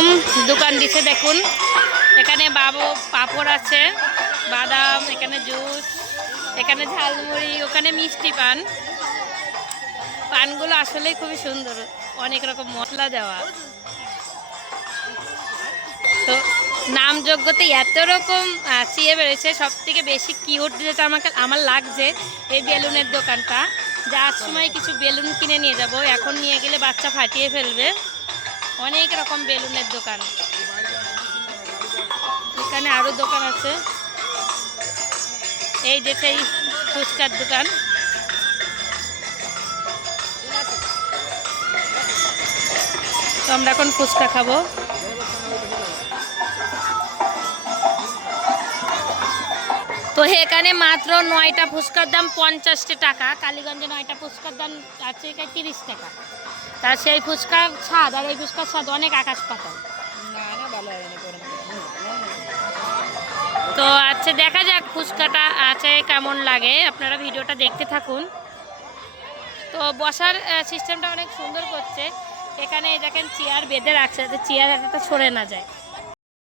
রকম দোকান দিছে দেখুন। এখানে পাপড় আছে, বাদাম, এখানে জুস, এখানে ঝালমুড়ি, ওখানে মিষ্টি পান। পানগুলো আসলেই খুবই সুন্দর, অনেক রকম মশলা দেওয়া। তো নামযোগ্যতে এত রকম চেয়ে বেড়েছে। সব থেকে বেশি কিউট যেটা আমার লাগছে এই বেলুনের দোকানটা। যার সময় কিছু বেলুন কিনে নিয়ে যাব, এখন নিয়ে গেলে বাচ্চা ফাটিয়ে ফেলবে। অনেক রকম বেলুনের দোকান। এখানে আরও দোকান আছে, এই যেটাই ফুচকার দোকান। তো আমরা এখন ফুচকা খাবো। তো এখানে মাত্র 9টা ফুচকার দাম 50 টাকা। কালীগঞ্জে 9টা ফুচকার দাম আছে 30 টাকা। তার সেই ফুচকার স্বাদ আর এই ফুচকার স্বাদ অনেক আকাশ পাতাল। তো আচ্ছা, দেখা যাক ফুচকাটা আছে কেমন লাগে, আপনারা ভিডিওটা দেখতে থাকুন। তো বসার সিস্টেমটা অনেক সুন্দর করছে। এখানে দেখেন চেয়ার বেঁধে রাখছে যাতে চেয়ার হাতে সরে না যায়।